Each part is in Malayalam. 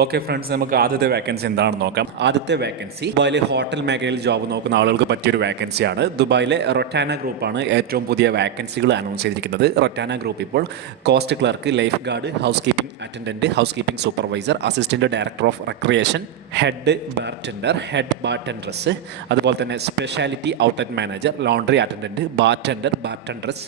ഓക്കെ ഫ്രണ്ട്സ് നമുക്ക് ആദ്യത്തെ വേക്കൻസി എന്താണെന്ന് നോക്കാം. ആദ്യത്തെ വേക്കൻസി ദുബായിലെ ഹോട്ടൽ മേഖലയിൽ ജോബ് നോക്കുന്ന ആളുകൾക്ക് പറ്റിയൊരു വേക്കൻസിയാണ് ദുബായിലെ റൊട്ടാന ഗ്രൂപ്പാണ് ഏറ്റവും പുതിയ വേക്കൻസികൾ അനൗൺസ് ചെയ്തിരിക്കുന്നത്. റൊട്ടാന ഗ്രൂപ്പ് ഇപ്പോൾ cost clerk lifeguard housekeeping attendant housekeeping supervisor assistant director of recreation head bartender head bartendress അതുപോലെ തന്നെ speciality outlet manager laundry attendant bartender bartendress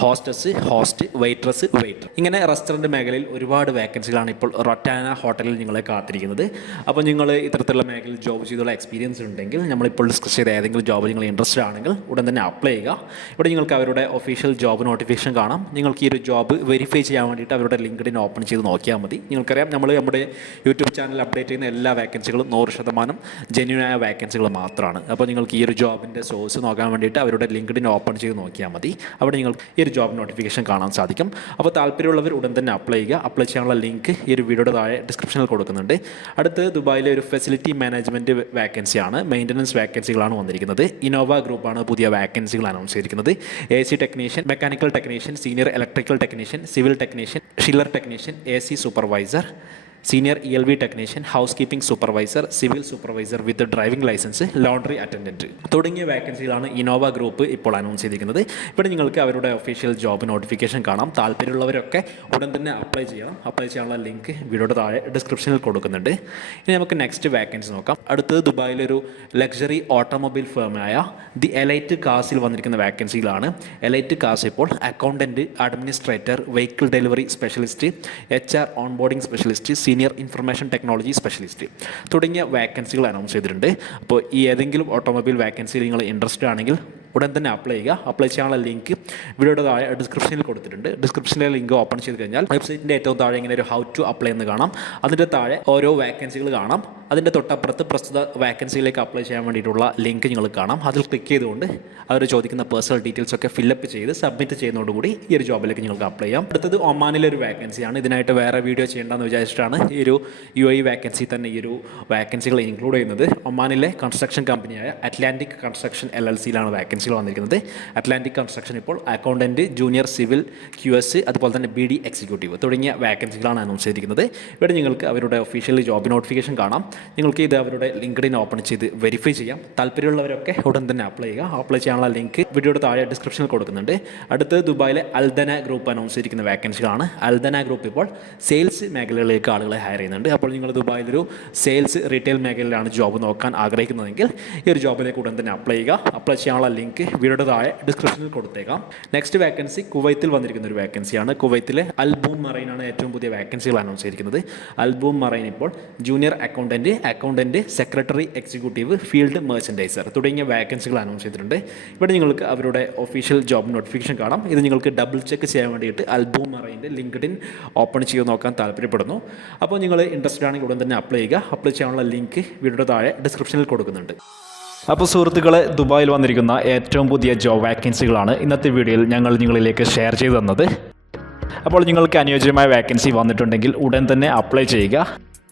hostess host waitress waiter ഇങ്ങനെ റെസ്റ്റോറന്റ് മേഖലയിൽ ഒരുപാട് വേക്കൻസികളാണ് ഇപ്പോൾ റൊട്ടാന ഹോട്ടലിൽ നിങ്ങളെ കാത്തിരിക്കുന്നത്. അപ്പോൾ നിങ്ങൾ ഇത്തരത്തിലുള്ള മേഖലയിൽ ജോബ് ചെയ്തുള്ള എക്സ്പീരിയൻസ് ഉണ്ടെങ്കിൽ നമ്മളിപ്പോൾ ഡിസ്കസ് ചെയ്ത ഏതെങ്കിലും ജോബ് നിങ്ങൾ ഇൻട്രസ്റ്റഡ് ആണെങ്കിൽ ഉടൻ തന്നെ അപ്ലൈ ചെയ്യുക. ഇവിടെ നിങ്ങൾക്ക് അവരുടെ ഒഫീഷ്യൽ ജോബ് നോട്ടിഫിക്കേഷൻ കാണാം. നിങ്ങൾക്ക് ഈ ഒരു ജോബ് വെരിഫൈ ചെയ്യാൻ വേണ്ടിയിട്ട് അവരുടെ ലിങ്ക്ഡിൻ ഓപ്പൺ ചെയ്ത് നോക്കിയാൽ മതി. നിങ്ങൾക്കറിയാം നമ്മൾ നമ്മുടെ യൂട്യൂബ് ചാനൽ അപ്ഡേറ്റ് ചെയ്യുന്ന എല്ലാ വേക്കൻസികളും നൂറ് ശതമാനം ജെന്യൂനായ വേക്കൻസികൾ മാത്രമാണ് അപ്പോൾ നിങ്ങൾക്ക് ഈ ഒരു ജോബിന്റെ സോഴ്സ് നോക്കാൻ വേണ്ടിയിട്ട് അവരുടെ ലിങ്ക്ഡിൻ ഓപ്പൺ ചെയ്ത് നോക്കിയാൽ മതി. അവിടെ നിങ്ങൾക്ക് ഈ ഒരു ജോബ് നോട്ടിഫിക്കേഷൻ കാണാൻ സാധിക്കും. അപ്പോൾ താല്പര്യമുള്ളവർ ഉടൻ തന്നെ അപ്ലൈ ചെയ്യുക. അപ്ലൈ ചെയ്യാനുള്ള ലിങ്ക് ഈ ഒരു വീഡിയോയുടെ താഴെ ഡിസ്ക്രിപ്ഷനിൽ കൊടുക്കുന്നുണ്ട്. അടുത്ത് ദുബായിലെ ഒരു ഫെസിലിറ്റി മാനേജ്മെന്റ് വേക്കൻസിയാണ് മെയിന്റനൻസ് വേക്കൻസികളാണ് വന്നിരിക്കുന്നത്. ഇനോവ ഗ്രൂപ്പാണ് പുതിയ വേക്കൻസികൾ അനൗൺസ് ചെയ്തിരിക്കുന്നത്. A C technician mechanical technician senior electrical technician civil technician chiller technician A C supervisor senior E L V technician housekeeping supervisor civil supervisor with driving licence laundry attendant തുടങ്ങിയ വേക്കൻസികളാണ് ഇനോവ ഗ്രൂപ്പ് ഇപ്പോൾ അനൗൺസ് ചെയ്തിരിക്കുന്നത്. ഇവിടെ നിങ്ങൾക്ക് അവരുടെ ഒഫീഷ്യൽ ജോബ് നോട്ടിഫിക്കേഷൻ കാണാം. താല്പര്യമുള്ളവരൊക്കെ ഉടൻ തന്നെ അപ്ലൈ ചെയ്യണം. അപ്ലൈ ചെയ്യാനുള്ള ലിങ്ക് വീഡിയോയുടെ താഴെ ഡിസ്ക്രിപ്ഷനിൽ കൊടുക്കുന്നുണ്ട്. ഇനി നമുക്ക് നെക്സ്റ്റ് വേക്കൻസി നോക്കാം. അടുത്തത് ദുബായിലൊരു ലക്ഷറി ഓട്ടോമൊബൈൽ ഫേമായ ദി എലൈറ്റ് കാസിൽ വന്നിരിക്കുന്ന വേക്കൻസികളാണ് എലൈറ്റ് കാസ് ഇപ്പോൾ accountant administrator vehicle delivery specialist H R onboarding specialist senior information technology specialist തുടങ്ങിയ വേക്കൻസികൾ അനൗൺസ് ചെയ്തിട്ടുണ്ട്. അപ്പോൾ ഈ ഏതെങ്കിലും ഓട്ടോമൊബൈൽ വേക്കൻസിയിൽ നിങ്ങൾ ഇൻട്രസ്റ്റഡ് ആണെങ്കിൽ ഉടൻ തന്നെ അപ്ലൈ ചെയ്യുക. അപ്ലൈ ചെയ്യാനുള്ള ലിങ്ക് വീഡിയോയുടെ താഴെ ഡിസ്ക്രിപ്ഷനിൽ കൊടുത്തിട്ടുണ്ട്. ഡിസ്ക്രിപ്ഷനിലെ ലിങ്ക് ഓപ്പൺ ചെയ്ത് കഴിഞ്ഞാൽ വെബ്സൈറ്റിന്റെ ഏറ്റവും താഴെ ഇങ്ങനെ ഒരു ഹൗ ടു അപ്ലൈ എന്ന് കാണാം. അതിന്റെ താഴെ ഓരോ വേക്കൻസികൾ കാണാം. അതിന്റെ തൊട്ടപ്പുറത്ത് പ്രസ്തുത വാക്കൻസിയിലേക്ക് അപ്ലൈ ചെയ്യാൻ വേണ്ടിയിട്ടുള്ള ലിങ്ക് നിങ്ങൾ കാണാം. അതിൽ ക്ലിക്ക് ചെയ്തുകൊണ്ട് അവർ ചോദിക്കുന്ന പേഴ്സണൽ ഡീറ്റെയിൽസ് ഒക്കെ ഫില്ലപ്പ് ചെയ്ത് സബ്മിറ്റ് ചെയ്യുന്നതോടുകൂടി ഈ ഒരു ജോബിലേക്ക് നിങ്ങൾക്ക് അപ്ലൈ ചെയ്യാം. അടുത്തത് ഒമാനിലെ ഒരു വാക്കൻസിയാണ് ഇതിനായിട്ട് വേറെ വീഡിയോ ചെയ്യേണ്ടെന്ന് വിചാരിച്ചിട്ടാണ് ഈ ഒരു യു ഐ വാക്കൻസി തന്നെ ഈ ഒരു വാക്കൻസികൾ ഇൻക്ലൂഡ് ചെയ്യുന്നത്. ഒമാനിലെ കൺസ്ട്രക്ഷൻ കമ്പനിയായ അറ്റ്ലാന്റിക് കൺസ്ട്രക്ഷൻ എൽ എൽ സിയിലാണ് വാക്കൻസികൾ വന്നിരിക്കുന്നത്. അറ്റ്ലാന്റിക് കൺസ്ട്രക്ഷൻ ഇപ്പോൾ accountant junior civil Q S അതുപോലെ തന്നെ ബി ഡി എക്സിക്യൂട്ടീവ് തുടങ്ങിയ വാക്കൻസികളാണ് അനൗൺസ് ചെയ്തിരിക്കുന്നത്. ഇവിടെ നിങ്ങൾക്ക് അവരുടെ ഒഫീഷ്യൽ ജോബ് നോട്ടിഫിക്കേഷൻ കാണാം. നിങ്ങൾക്ക് ഇത് അവരുടെ ലിങ്ക്ഡിൻ ഓപ്പൺ ചെയ്ത് വെരിഫൈ ചെയ്യാം. താല്പര്യമുള്ളവരൊക്കെ ഉടൻ തന്നെ അപ്ലൈ ചെയ്യുക. അപ്ലൈ ചെയ്യാനുള്ള ലിങ്ക് വീഡിയോയുടെ താഴെ ഡിസ്ക്രിപ്ഷനിൽ കൊടുക്കുന്നുണ്ട്. അടുത്ത് ദുബായിലെ അൽദന ഗ്രൂപ്പ് അനൗൺസ് ചെയ്തിരിക്കുന്ന വേക്കൻസികളാണ്. അൽദന ഗ്രൂപ്പ് ഇപ്പോൾ സെയിൽസ് മേഖലകളിലേക്ക് ആളുകളെ ഹയർ ചെയ്യുന്നുണ്ട്. അപ്പോൾ നിങ്ങൾ ദുബായിലൊരു സെയിൽസ് റീറ്റെയിൽ മേഖലയിലാണ് ജോബ് നോക്കാൻ ആഗ്രഹിക്കുന്നതെങ്കിൽ ഈ ഒരു ജോബിലേക്ക് ഉടൻ തന്നെ അപ്ലൈ ചെയ്യുക. അപ്ലൈ ചെയ്യാനുള്ള ലിങ്ക് വീഡിയോയുടെ താഴെ ഡിസ്ക്രിപ്ഷനിൽ കൊടുത്തേക്കാം. നെക്സ്റ്റ് വേക്കൻസി കുവൈത്തിൽ വന്നിരിക്കുന്ന ഒരു വേക്കൻസിയാണ് കുവൈത്തിലെ അൽബൂം മറൈനാണ് ഏറ്റവും പുതിയ വേക്കൻസികൾ അനൗൺസ് ചെയ്തിരിക്കുന്നത്. അൽബൂം മറൈൻ ഇപ്പോൾ junior accountant accountant secretary executive field merchandiser തുടങ്ങിയ വേക്കൻസികൾ അനൗൺസ് ചെയ്തിട്ടുണ്ട്. ഇവിടെ നിങ്ങൾക്ക് അവരുടെ ഒഫീഷ്യൽ ജോബ് നോട്ടിഫിക്കേഷൻ കാണാം. ഇത് നിങ്ങൾക്ക് ഡബിൾ ചെക്ക് ചെയ്യാൻ വേണ്ടിയിട്ട് അൽബോ മറൈന്റെ ലിങ്ക്ഡിൻ ഓപ്പൺ ചെയ്ത് നോക്കാൻ താല്പര്യപ്പെടുന്നു. അപ്പോൾ നിങ്ങൾ ഇൻട്രസ്റ്റഡ് ആണെങ്കിൽ ഉടൻ തന്നെ അപ്ലൈ ചെയ്യുക. അപ്ലൈ ചെയ്യാനുള്ള ലിങ്ക് വീഡിയോയുടെ താഴെ ഡിസ്ക്രിപ്ഷനിൽ കൊടുക്കുന്നുണ്ട്. അപ്പോൾ സുഹൃത്തുക്കളെ ദുബായിൽ വന്നിരിക്കുന്ന ഏറ്റവും പുതിയ ജോബ് വാക്കൻസികളാണ് ഇന്നത്തെ വീഡിയോയിൽ ഞങ്ങൾ നിങ്ങളിലേക്ക് ഷെയർ ചെയ്തു തന്നത്. അപ്പോൾ നിങ്ങൾക്ക് അനുയോജ്യമായ വേക്കൻസി വന്നിട്ടുണ്ടെങ്കിൽ ഉടൻ തന്നെ അപ്ലൈ ചെയ്യുക.